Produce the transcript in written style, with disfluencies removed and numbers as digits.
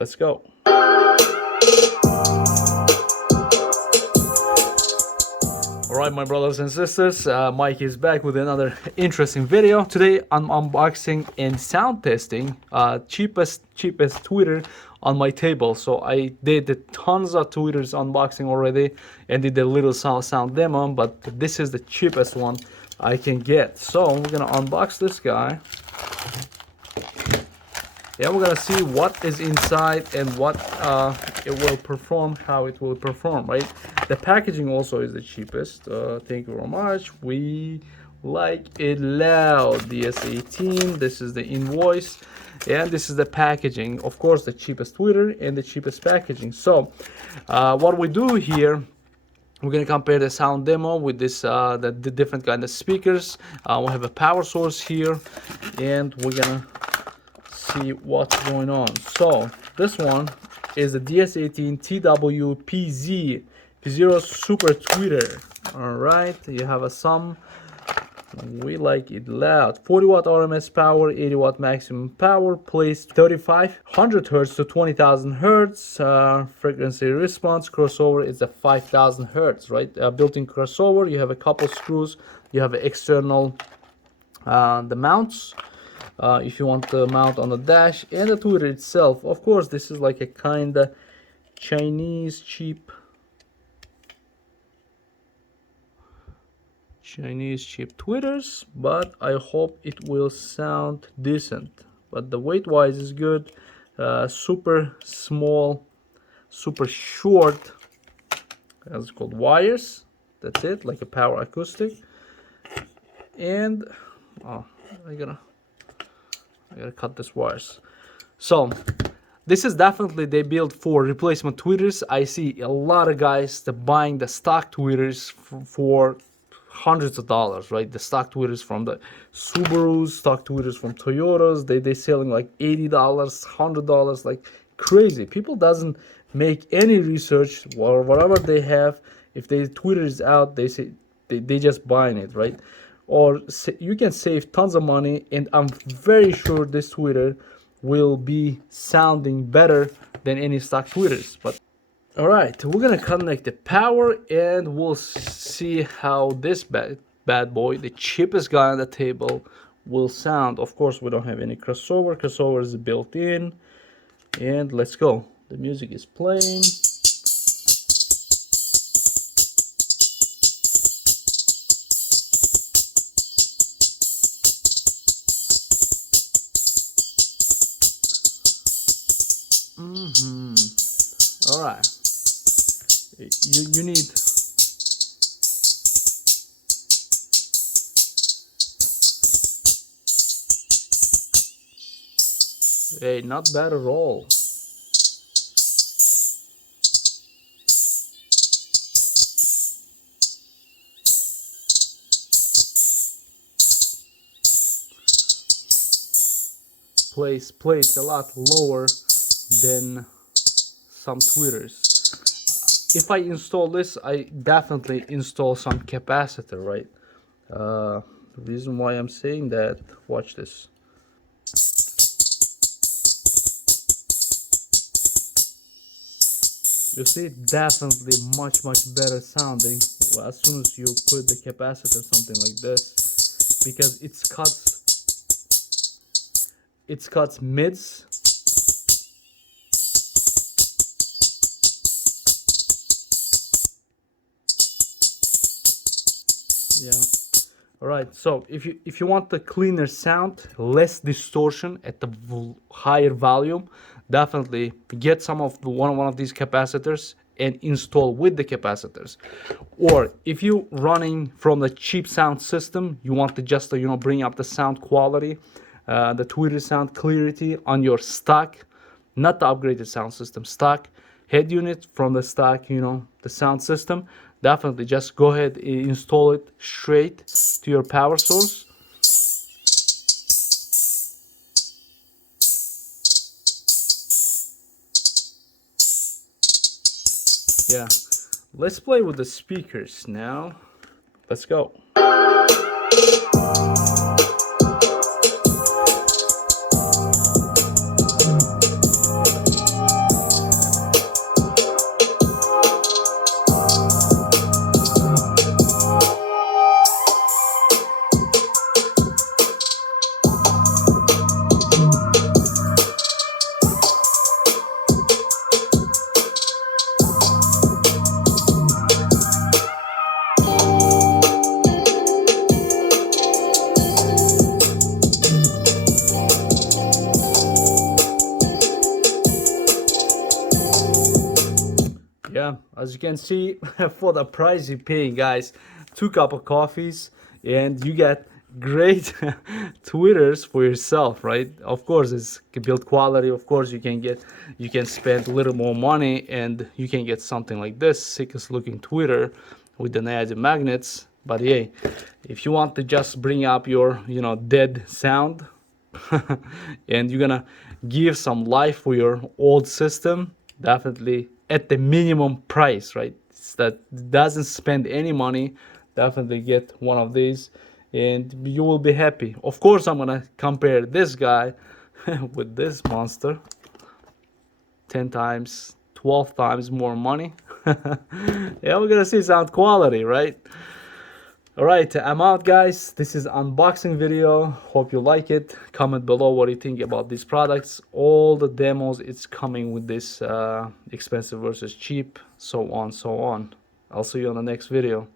Let's go. Alright, my brothers and sisters, Mike is back with another interesting video. Today I'm unboxing and sound testing cheapest tweeter on my table. So I did tons of tweeters unboxing already and did a little sound demo, but this is the cheapest one I can get. So we're gonna unbox this guy. Yeah, we're gonna see what is inside and what it will perform, how it will perform, right? The packaging also is the cheapest. Thank you very much. We like it loud. DS18. This is the invoice, and this is the packaging. Of course, the cheapest tweeter and the cheapest packaging. So, what we do here, we're gonna compare the sound demo with this the different kind of speakers. We have a power source here, and we're gonna see what's going on. So this one is the DS18 TWPZ PIEZO Super Tweeter. All right, you have a sum. We like it loud. 40 watt RMS power, 80 watt maximum power, plays 3500 hertz to 20,000 hertz. Frequency response crossover is a 5,000 hertz, right? Built-in crossover. You have a couple screws. You have an external the mounts. If you want to mount on the dash, and the tweeter itself, of course, this is like a kind of Chinese cheap tweeters, but I hope it will sound decent. But the weight wise is good. Super small, super short, as it's called, wires. That's it, like a power acoustic. And I gotta cut these wires. So this is definitely they built for replacement tweeters. I see a lot of guys that buying the stock tweeters for hundreds of dollars, right? The stock tweeters from the Subarus, stock tweeters from Toyotas, they selling like $80, $100, like crazy. People doesn't make any research or whatever they have. If the tweeter is out, they say they just buying it, right? Or you can save tons of money, and I'm very sure this tweeter will be sounding better than any stock tweeters. But all right, we're gonna connect the power and we'll see how this bad boy, the cheapest guy on the table, will sound. Of course, we don't have any crossover. Crossover is built in, and let's go. The music is playing. All right, you need not bad at all. Plays a lot lower than some tweeters. If I install this, I definitely install some capacitor, right? The reason why I'm saying that, watch this. You see, definitely much better sounding as soon as you put the capacitor something like this, because it cuts mids. Yeah. All right. So if you want the cleaner sound, less distortion at the higher volume, definitely get some of one of these capacitors and install with the capacitors. Or if you running from the cheap sound system, you want to just bring up the sound quality, the tweeter sound clarity on your stock, not the upgraded sound system, stock head unit from the stock, the sound system. Definitely just go ahead and install it straight to your power source. Yeah, let's play with the speakers now. Let's go. Yeah, as you can see, for the price you're paying, guys, 2 cup of coffees, and you get great tweeters for yourself, right? Of course, it's build quality. Of course, you can spend a little more money, and you can get something like this sickest looking tweeter with the native magnets. But yeah, if you want to just bring up your, dead sound, and you're gonna give some life for your old system, definitely at the minimum price, right? That doesn't spend any money, definitely get one of these and you will be happy. Of course, I'm gonna compare this guy with this monster. 10 times, 12 times more money. Yeah, we're gonna see sound quality, right? Alright, I'm out, guys. This is unboxing video. Hope you like it. Comment below what you think about these products. All the demos, it's coming with this expensive versus cheap, so on, so on. I'll see you on the next video.